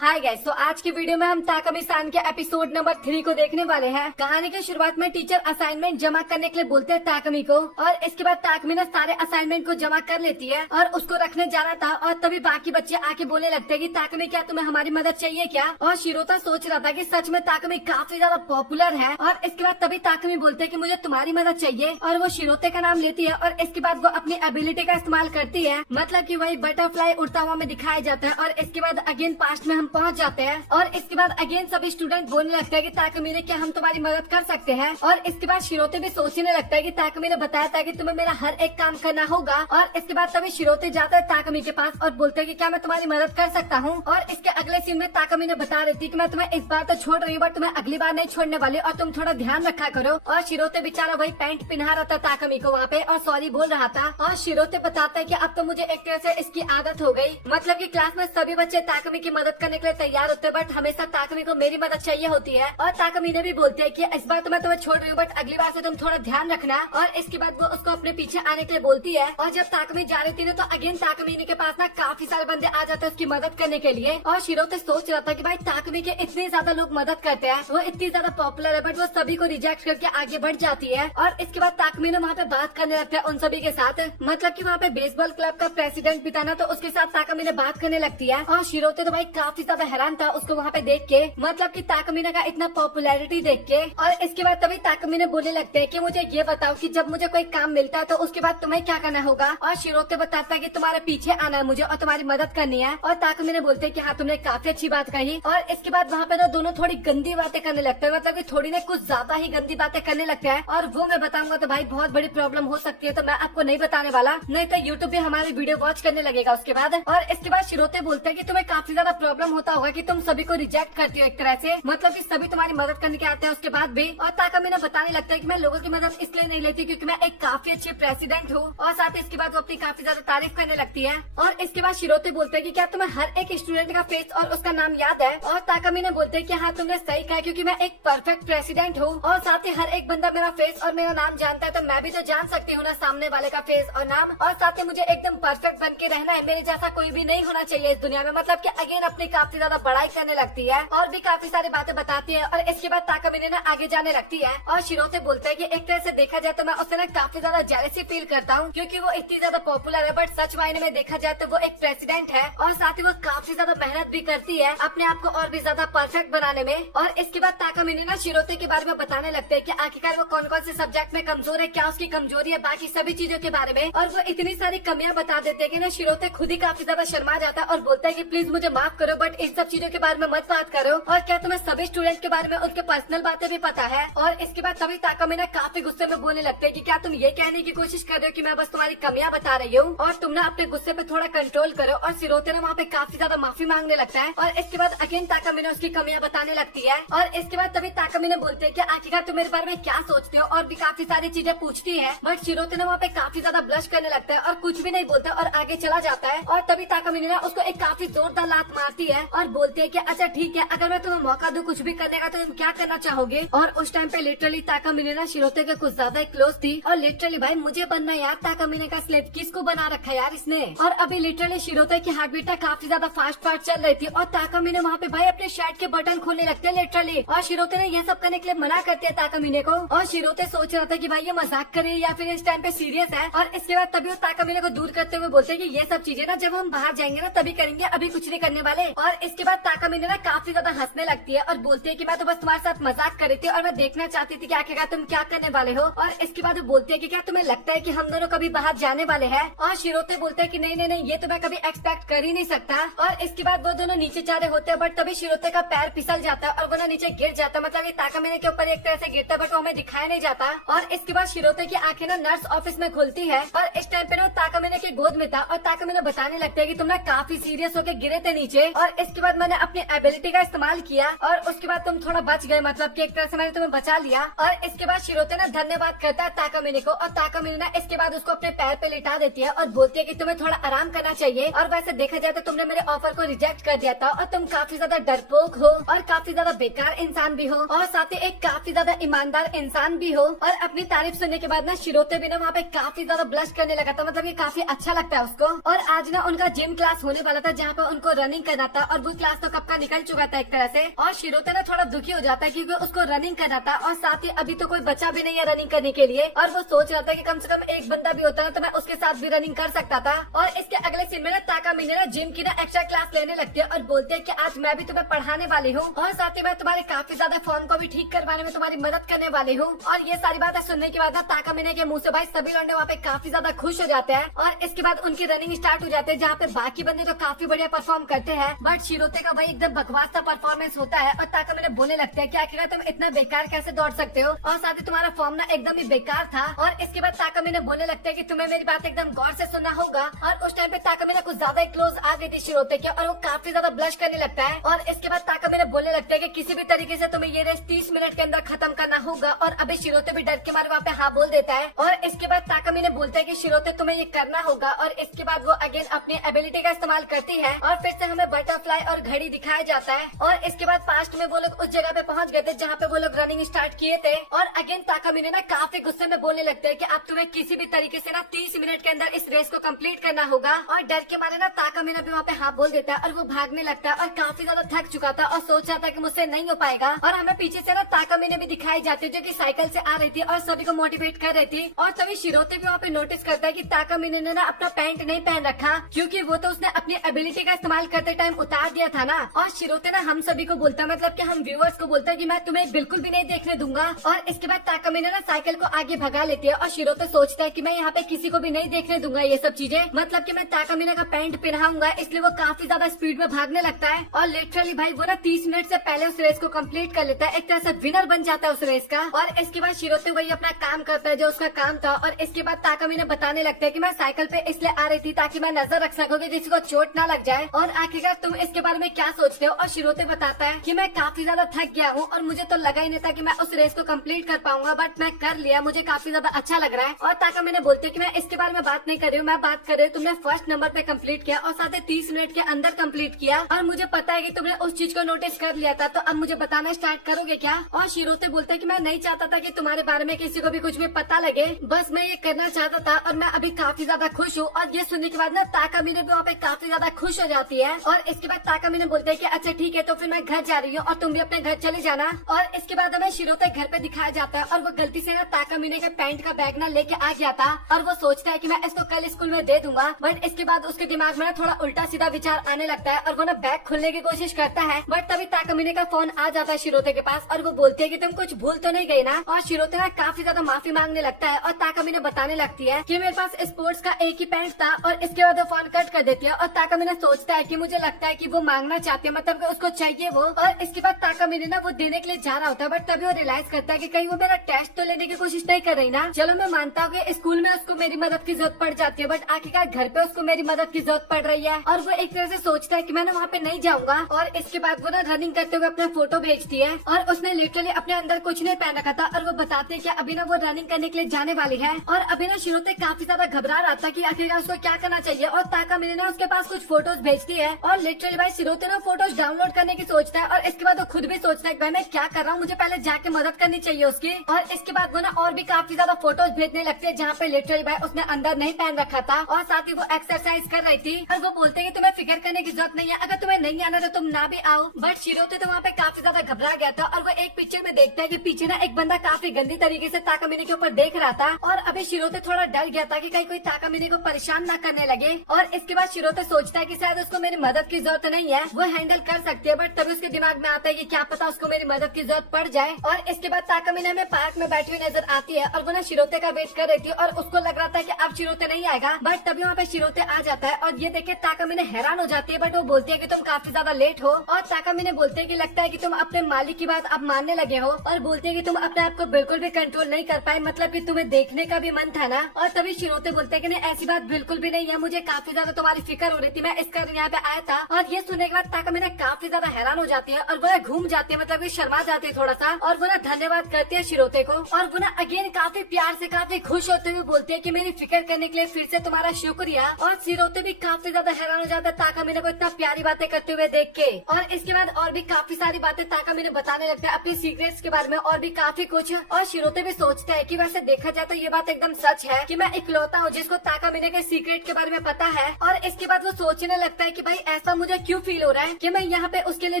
Hi guys, तो आज की वीडियो में हम ताकमिसान के एपिसोड नंबर 3 को देखने वाले हैं। कहानी की शुरुआत में टीचर असाइनमेंट जमा करने के लिए बोलते हैं ताकमी को, और इसके बाद ताकमी ने सारे असाइनमेंट को जमा कर लेती है और उसको रखने जाना था। और तभी बाकी बच्चे आके बोलने लगते हैं कि ताकमी, क्या तुम्हें हमारी मदद चाहिए क्या? और शिरोता सोच रहा था कि सच में ताकमी काफी ज्यादा पॉपुलर है। और इसके बाद तभी ताकमी बोलते है कि मुझे तुम्हारी मदद चाहिए, और वो शिरोते का नाम लेती है। और इसके बाद वो अपनी एबिलिटी का इस्तेमाल करती है, मतलब की वही बटरफ्लाई उड़ता हुआ में दिखाया जाता है। और इसके बाद अगेन पास्ट में हम पहुंच जाते हैं, और इसके बाद अगेन सभी स्टूडेंट बोलने लगते हैं कि ताकमी ने, क्या हम तुम्हारी मदद कर सकते हैं? और इसके बाद शिरोते भी सोचने लगता है कि ताकमी ने बताया था कि तुम्हें मेरा हर एक काम करना होगा। और इसके बाद तभी शिरोते जाता है ताकमी के पास और बोलते हैं कि क्या मैं तुम्हारी मदद कर सकता हूँ? और इसके अगले सीन में ताकमी ने बता रही थी कि मैं तुम्हें इस बार तो छोड़ रही हूँ, बट तुम्हें अगली बार नहीं छोड़ने वाली, और तुम थोड़ा ध्यान रखा करो। और शिरोते बेचारा वही पैंट पहना रहा था ताकमी को वहाँ पे, और सॉरी बोल रहा था। और शिरोते बताता है कि अब तो मुझे एक तरह से इसकी आदत हो गई, मतलब कि क्लास में सभी बच्चे ताकमी की मदद करने के लिए तैयार होते हैं, बट हमेशा ताकमी को मेरी मदद चाहिए होती है। और ताकमी ने भी बोलती है कि इस बार तो मैं तुम्हें छोड़ रही हूँ, बट अगली बार से तुम थोड़ा ध्यान रखना। और इसके बाद वो उसको अपने पीछे आने के लिए बोलती है। और जब ताकमी जा रही थी ना, तो अगेन ताकमी के पास ना काफी सारे बंदे आ जाते हैं उसकी मदद करने के लिए। और शिरोते सोच रहा था कि भाई ताकमी के इतने ज्यादा लोग मदद करते हैं, वो इतनी ज्यादा पॉपुलर है, बट वो सभी को रिजेक्ट करके आगे बढ़ जाती है। और इसके बाद ताकमी ने वहाँ पे बात करने लगता है उन सभी के साथ, मतलब की वहाँ पे बेसबॉल क्लब का प्रेसिडेंट भी था ना, तो उसके साथ ताकमी ने बात करने लगती है। और शिरोते तो भाई काफी ज्यादा हैरान था उसको वहाँ पे देख के, मतलब कि ताकमीना का इतना पॉपुलैरिटी देख के। और इसके बाद तभी ताकमी ने बोलने लगते हैं कि मुझे ये बताओ कि जब मुझे कोई काम मिलता है तो उसके बाद तुम्हें क्या करना होगा? और शिरोते बताता है कि तुम्हारे पीछे आना है मुझे और तुम्हारी मदद करनी है। और ताकमी ने बोलते हैं कि हाँ, तुमने काफी अच्छी बात कही। और इसके बाद वहाँ पे ना दोनों थोड़ी गंदी बातें करने लगते हैं, मतलब कि थोड़ी ने कुछ ज्यादा ही गंदी बातें करने लगते हैं। और वो मैं बताऊंगा तो भाई बहुत बड़ी प्रॉब्लम हो सकती है, तो मैं आपको नहीं बताने वाला, नहीं तो यूट्यूब भी हमारी वीडियो वॉच करने लगेगा उसके बाद। और इसके बाद शिरोते बोलते हैं कि तुम्हें काफी ज्यादा प्रॉब्लम होता होगा कि तुम सभी को रिजेक्ट करती हो एक तरह से, मतलब कि सभी तुम्हारी मदद करने के आते हैं उसके बाद भी। और ताकमी ने बताने लगता है कि मैं लोगों की मदद इसलिए नहीं लेती क्योंकि मैं एक काफी अच्छी प्रेसिडेंट हूँ। और साथ ही इसके बाद वो अपनी काफी ज्यादा तारीफ करने लगती है। और इसके बाद शिरोते बोलते हैं कि क्या तुम्हें हर एक स्टूडेंट का फेस और उसका नाम याद है? और ताकमी ने बोलते हैं कि हाँ, तुमने सही कहा, क्योंकि मैं एक परफेक्ट प्रेसिडेंट हूँ, और साथ ही हर एक बंदा मेरा फेस और मेरा नाम जानता है, तो मैं भी तो जान सकती हूँ ना सामने वाले का फेस और नाम। और साथ ही मुझे एकदम परफेक्ट बन के रहना है, मेरे जैसा कोई भी नहीं होना चाहिए इस दुनिया में, मतलब की अगेन अपनी काफी ज्यादा बड़ाई करने लगती है और भी काफी सारी बातें बताती है। और इसके बाद ताकमी ने ना आगे जाने लगती है। और शिरोते बोलते हैं कि एक तरह से देखा जाए तो मैं उससे ना काफी ज्यादा जेलसी फील करता हूँ, क्योंकि वो इतनी ज्यादा पॉपुलर है, बट सच मायने में देखा जाए तो वो एक प्रेसिडेंट है। और साथ ही वो काफी ज्यादा मेहनत भी करती है अपने आप को और भी ज्यादा परफेक्ट बनाने में। और इसके बाद ताकमी ने ना शिरोते के बारे में बताने लगते हैं कि आखिरकार वो कौन कौन से सब्जेक्ट में कमजोर है, क्या उसकी कमजोरी है, बाकी सभी चीजों के बारे में। और वो इतनी सारी कमियां बता देते हैं कि ना शिरोते खुद ही काफी ज्यादा शर्मा जाता है और बोलता है कि प्लीज मुझे माफ करो, बट इन सब चीजों के बारे में मत बात करो। और क्या तुम्हें सभी स्टूडेंट के बारे में उनके पर्सनल बातें भी पता है? और इसके बाद तभी ताकमी ना काफी गुस्से में बोलने लगते हैं कि क्या तुम ये कहने की कोशिश कर रहे हो कि मैं बस तुम्हारी कमियां बता रही हूँ, और तुम ना अपने गुस्से पे थोड़ा कंट्रोल करो। और शिरोते ने वहाँ पे काफी ज्यादा माफी मांगने लगता है। और इसके बाद अगेन ताकमी ने उसकी कमियां बताने लगती है। और इसके बाद तभी ताकमी ने बोलते हैं कि आखिरकार तुम मेरे बारे में क्या सोचते हो, और भी काफी सारी चीजें पूछती है। बट शिरोते ने वहाँ पे काफी ज्यादा ब्लश करने लगता है और कुछ भी नहीं बोलता और आगे चला जाता है। और तभी ताकमी ने उसको एक काफी जोरदार लात मारती है और बोलती है कि अच्छा ठीक है, अगर मैं तुम्हें मौका दूं कुछ भी करने का तो तुम क्या करना चाहोगे? और उस टाइम पे लिटरली ताकमी ने ना शिरोते के कुछ ज्यादा क्लोज थी, और लिटरली भाई मुझे बनना यार ताकमी का स्लेव, किसको बना रखा यार इसने। और अभी लिटरली शिरोते की हार्ट बीट काफी ज्यादा फास्ट चल रही थी, और ताकमी ने वहाँ पे भाई अपने शर्ट के बटन खोलने लगते हैं लिटरली। और शिरोते ने ये सब करने के लिए मना करते हैं ताकमी को। और शिरोते सोच रहा था कि भाई ये मजाक करे या फिर इस टाइम पे सीरियस है। और इसके बाद तभी वो ताकमी को दूर करते हुए बोलते हैं कि ये सब चीजें ना जब हम बाहर जाएंगे ना तभी करेंगे, अभी कुछ नहीं करने वाले। और इसके बाद ताकमी ना काफी ज्यादा हंसने लगती है और बोलती है कि मैं तो बस तुम्हारे साथ मजाक कर रही थी और मैं देखना चाहती थी कि आखिरकार तुम क्या करने वाले हो। और इसके बाद वो बोलती है कि क्या तुम्हें लगता है कि हम दोनों कभी बाहर जाने वाले हैं? और शिरोते बोलते हैं कि नहीं नहीं नहीं, ये तो मैं कभी एक्सपेक्ट कर ही नहीं सकता। और इसके बाद वो दोनों नीचे जा रहे होते हैं, बट तभी शिरोते का पैर फिसल जाता है और वो ना नीचे गिर जाता है, मतलब ये ताकमी के ऊपर एक तरह से गिरता है, बट वो हमें दिखाया नहीं जाता। और इसके बाद शिरोते की आंखें ना नर्स ऑफिस में खुलती है, और इस टाइम पे ना ताकमी के गोद में था। और ताकमी बताने लगते है कि तुम ना काफी सीरियस होकर गिरे थे नीचे, और इसके बाद मैंने अपनी एबिलिटी का इस्तेमाल किया और उसके बाद तुम थोड़ा बच गए, मतलब कि एक तरह से मैंने तुम्हें बचा लिया। और इसके बाद शिरोते ना धन्यवाद करता है ताकमी को, और ताकमी ना इसके बाद उसको अपने पैर पे लिटा देती है और बोलती है कि तुम्हें थोड़ा आराम करना चाहिए। और वैसे देखा जाए तो तुमने मेरे ऑफर को रिजेक्ट कर दिया था, और तुम काफी ज्यादा डरपोक हो और काफी ज्यादा बेकार इंसान भी हो, और साथ ही एक काफी ज्यादा ईमानदार इंसान भी हो। और अपनी तारीफ सुनने के बाद ना शिरोते भी ना वहाँ पे काफी ज्यादा ब्लश करने लगा था, मतलब ये काफी अच्छा लगता है उसको। और आज ना उनका जिम क्लास होने वाला था जहाँ पर उनको रनिंग करना था, और वो क्लास तो कब का निकल चुका था एक तरह से। और शिरोते ना थोड़ा दुखी हो जाता है क्योंकि उसको रनिंग करना था और साथ ही अभी तो कोई बच्चा भी नहीं है रनिंग करने के लिए। और वो सोच रहा था कि कम से कम एक बंदा भी होता ना तो मैं उसके साथ भी रनिंग कर सकता था। और इसके अगले सीन में ना ताकामी ने ना जिम की ना एक्स्ट्रा क्लास लेने लगती है और बोलते हैं कि आज मैं भी तुम्हें पढ़ाने वाली हूँ और साथ ही मैं तुम्हारे काफी ज्यादा फॉर्म को भी ठीक करवाने में तुम्हारी मदद करने वाली हूँ। और ये सारी बातें सुनने के बाद ना ताकामी के मुंह से भाई सभी लौंडे वहाँ पे काफी ज्यादा खुश हो जाते हैं। और इसके बाद उनकी रनिंग स्टार्ट हो जाती है जहाँ पे बाकी बंदे तो काफी बढ़िया परफॉर्म करते हैं बट शिरोते का भाई एकदम बकवास सा परफॉर्मेंस होता है। और ताकामी ने बोलने लगता है क्या आखिर तुम इतना बेकार कैसे दौड़ सकते हो और साथ ही तुम्हारा फॉर्म ना एकदम ही बेकार था। और इसके बाद ताकामी ने बोलने लगता है कि तुम्हें मेरी बात एकदम गौर से सुनना होगा। और उस टाइम पे ताकामी ने कुछ ज्यादा क्लोज आ गई थी शिरोते के और वो काफी ज्यादा ब्लश करने लगता है। और इसके बाद ताकामी ने बोलने लगता है कि किसी भी तरीके से तुम्हें ये रेस 30 मिनट के अंदर खत्म करना होगा। और अभी शिरोते भी डर के मारे वहाँ पे हाँ बोल देता है। और इसके बाद ताकामी ने बोलता है कि शिरोते तुम्हें ये करना होगा। और इसके बाद वो अगेन अपनी एबिलिटी का इस्तेमाल करती है और फिर से हमें बटरफ्लाई और घड़ी दिखाया जाता है। और इसके बाद पास्ट में वो लोग उस जगह पे पहुंच गए थे जहाँ पे वो लोग रनिंग स्टार्ट किए थे। और अगेन ताकामी ने ना काफी गुस्से में बोलने लगते हैं कि अब तुम्हें किसी भी तरीके से ना 30 मिनट के अंदर इस रेस को कंप्लीट करना होगा। और डर के मारे ना ताकामी भी वहाँ पे हाँ बोल देता है और वो भागने लगता है और काफी ज्यादा थक चुका था और सोच रहा था कि मुझसे नहीं हो पाएगा। और हमें पीछे से ना ताकामी भी दिखाई जाती है जो कि साइकिल से आ रही थी और सभी को मोटिवेट कर रही थी। और तभी शिरोते भी वहाँ पे नोटिस करता है कि ताकामी ने ना अपना पैंट नहीं पहन रखा क्योंकि वो तो उसने अपनी एबिलिटी का इस्तेमाल करते टाइम उतार दिया था ना। और शिरोते ना हम सभी को बोलता है मतलब कि हम व्यूअर्स को बोलता है कि मैं तुम्हें बिल्कुल भी नहीं देखने दूंगा। और इसके बाद ताकामी ना साइकिल को आगे भगा लेती है और शिरोते सोचता है कि मैं यहाँ पे किसी को भी नहीं देखने दूंगा ये सब चीजें, मतलब कि मैं ताकामी का पैंट पहनाऊंगा। इसलिए वो काफी ज्यादा स्पीड में भागने लगता है और लिटरली भाई वो ना 30 मिनट से पहले उस रेस को कंप्लीट कर लेता है, एक तरह से विनर बन जाता है उस रेस का। और इसके बाद शिरोते वही अपना काम करता है जो उसका काम था। और इसके बाद ताकामी बताने लगता है कि मैं साइकिल पे इसलिए आ रही थी ताकि मैं नजर रख सकूं कि किसी को चोट ना लग जाए। और आखिरकार तुम इसके बारे में क्या सोचते हो? और शिरोते बताता है कि मैं काफी ज्यादा थक गया हूँ और मुझे तो लगा ही नहीं था कि मैं उस रेस को कंप्लीट कर पाऊंगा बट मैं कर लिया, मुझे काफी ज्यादा अच्छा लग रहा है। और ताकामी बोलते कि मैं इसके बारे में बात नहीं कर रही हूँ, मैं बात कर रही हूँ तुमने फर्स्ट नंबर पे कंप्लीट किया और साथ ही 30 मिनट के अंदर कंप्लीट किया और मुझे पता है कि तुमने उस चीज को नोटिस कर लिया था, तो अब मुझे बताना स्टार्ट करोगे क्या? और शिरोते बोलता है कि मैं नहीं चाहता था कि तुम्हारे बारे में किसी को भी कुछ भी पता लगे, बस मैं ये करना चाहता था और मैं अभी काफी ज्यादा खुश हूँ। और ये सुनने के बाद ना ताकामी भी वहाँ पे काफी ज्यादा खुश हो जाती है। और इसके बाद ताकामी बोलते हैं कि अच्छा ठीक है तो फिर मैं घर जा रही हूँ और तुम भी अपने घर चले जाना। और इसके बाद हमें शिरोते घर पे दिखाया जाता है और वो गलती से ना ताकामी के पैंट का बैग ना लेके आ गया था और वो सोचता है कि मैं इसको कल स्कूल में दे दूंगा। बट इसके बाद उसके दिमाग में ना थोड़ा उल्टा सीधा विचार आने लगता है और वो ना बैग खोलने की कोशिश करता है बट तभी ताकामी का फोन आ जाता है शिरोते के पास और वो बोलती है कि तुम कुछ भूल तो नहीं गई ना। और शिरोते ना काफी ज्यादा माफी मांगने लगता है और ताकामी बताने लगती है कि मेरे पास स्पोर्ट्स का एक ही पैंट था। और इसके बाद वो फोन कट कर देती है और ताकामी सोचता है कि मुझे लगता है कि वो मांगना चाहती है, मतलब कि उसको चाहिए वो। और इसके बाद ताकामी ना वो देने के लिए जा रहा होता है बट तभी वो रियलाइज करता है कि कहीं वो मेरा टेस्ट तो लेने की कोशिश नहीं कर रही ना। चलो मैं मानता हूँ कि स्कूल में उसको मेरी मदद की जरूरत पड़ जाती है बट आखिरकार घर पे उसको मेरी मदद की जरूरत पड़ रही है। और वो एक तरह से सोचता है कि मैं ना वहाँ पे नहीं जाऊंगा। और इसके बाद वो ना रनिंग करते हुए अपना फोटो भेजती है और उसने लिटरली अपने अंदर कुछ नहीं पहन रखा था। और वो बताते हैं कि अभी ना वो रनिंग करने के लिए जाने वाली है। और अभी ना शिरोते काफी ज्यादा घबरा रहा था कि आखिरकार उसको क्या करना चाहिए। और ताकामी ने उसके पास कुछ फोटोज भेजती है और लिटरली भाई शिरोते ना फोटोज डाउनलोड करने की सोचता है। और इसके बाद वो खुद भी सोचता है कि भाई मैं क्या कर रहा हूँ, मुझे पहले जाके मदद करनी चाहिए उसकी। और इसके बाद वो ना और भी काफी ज्यादा फोटोज भेजने लगती है जहाँ पे लिटरली भाई उसने अंदर नहीं पहन रखा था और साथ ही वो एक्सरसाइज कर रही थी। और वो बोलते हैं कि तुम्हें फिक्र करने की जरूरत नहीं है, अगर तुम्हें नहीं आना तो तुम ना भी आओ। बट शिरोते तो वहाँ पे काफी ज्यादा घबरा गया था और वो एक पिक्चर में देखता है कि पीछे ना एक बंदा काफी गंदी तरीके से ताकामी के ऊपर देख रहा था। और अभी शिरोते थोड़ा डर गया था कि कहीं कोई ताकामी को परेशान ना करने लगे। और इसके बाद शिरोते सोचता है कि शायद उसको मेरी मदद की जरूरत नहीं है, वो हैंडल कर सकती है। बट तभी उसके दिमाग में आता है कि क्या पता उसको मेरी मदद की जरूरत पड़ जाए। और इसके बाद ताकामी हमें पार्क में बैठी हुई नजर आती है और वो ना शिरोते का वेट कर रही थी और उसको लग रहा था कि अब शिरोते नहीं आएगा। बट तभी वहाँ पे शिरोते आ जाता है और ये देखे ताकामी हैरान हो जाती है बट वो बोलती है कि तुम काफी ज्यादा लेट हो। और ताकामी बोलते है कि लगता है कि तुम अपने मालिक की बात अब मानने लगे हो। और बोलते है कि तुम अपने आप को बिल्कुल भी कंट्रोल नहीं कर पाए, मतलब कि तुम्हें देखने का भी मन था ना। और तभी शिरोते बोलते हैं कि नहीं ऐसी बात बिल्कुल भी नहीं है, मुझे काफी ज्यादा तुम्हारी फिक्र हो रही थी, मैं इस कारण यहाँ पे आया था। और ये सुनने के बाद ताकामी काफी ज्यादा हैरान हो जाती है और वो ना घूम जाती है, मतलब कि शर्मा जाती है थोड़ा सा। और वो ना धन्यवाद करती है शिरोते को और वो ना अगेन काफी प्यार से काफी खुश होते हुए बोलती है कि मेरी फिक्र करने के लिए फिर से तुम्हारा शुक्रिया। और शिरोते भी काफी ज्यादा हैरान हैरान हो जाता है ताकामिना को इतना प्यारी बातें करते हुए देख के। और इसके बाद और भी काफी सारी बातें ताकामिना बताने लगता है अपने सीक्रेट्स के बारे में और भी काफी कुछ। और शिरोते भी सोचता है कि वैसे देखा जाए तो ये बात एकदम सच है कि मैं इकलौता हूँ जिसको ताकामिना के सीक्रेट के बारे में पता है। और इसके बाद वो सोचने लगता है कि भाई ऐसा मुझे क्यों फील हो रहा है कि मैं यहाँ पे उसके लिए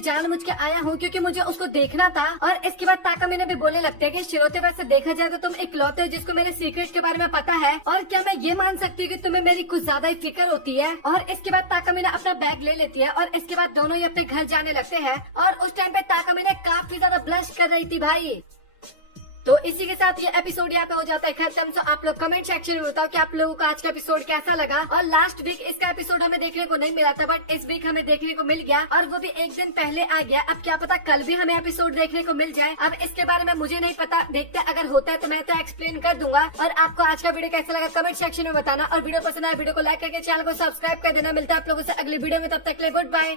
जानबूझ के आया हूँ क्योंकि मुझे उसको देखना था। और इसके बाद ताकामिना भी बोलने लगते हैं कि शिरोते वैसे देखा जाए तो तुम इकलौते हो जिसको मेरे सीक्रेट के बारे में पता है, और क्या मैं ये मान सकती हूँ कि तुम्हें मेरी कुछ ज्यादा ही फिक्र होती है। और इसके बाद ताकामिना अपना बैग ले लेती है और इसके बाद दोनों ही अपने घर जाने लगते हैं। और उस टाइम पे ताकामिना काफी ज्यादा ब्लश कर रही थी भाई। तो इसी के साथ ये एपिसोड यहाँ पे हो जाता है खत्म। तो आप लोग कमेंट सेक्शन में बताओ कि आप लोगों को आज का एपिसोड कैसा लगा। और लास्ट वीक इसका एपिसोड हमें देखने को नहीं मिला था, बट इस वीक हमें देखने को मिल गया और वो भी एक दिन पहले आ गया। अब क्या पता कल भी हमें एपिसोड देखने को मिल जाए। अब इसके बारे में मुझे नहीं पता, देखते अगर होता है तो मैं तो एक्सप्लेन कर दूंगा। और आपको आज का वीडियो कैसा लगा कमेंट सेक्शन में बताना। और वीडियो पसंद आए वीडियो को लाइक करके चैनल को सब्सक्राइब कर देना। मिलता है आप लोगों से अगली वीडियो में, तब तक के लिए गुड बाय।